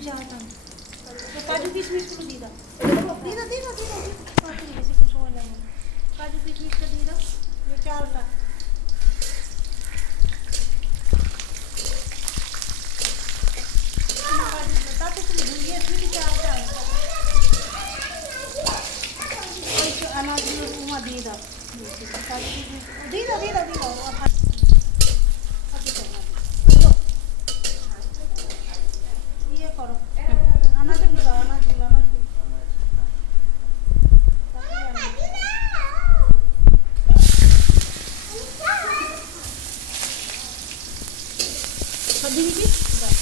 ज़्यादा काजू किशमिश को दीदा दीदा दीदा दीदा बाकी से कुछ और लगा काजू किशमिश को दीदा ये चार ला अनाज में दीदा दीदा दीदा दीदा 어디지?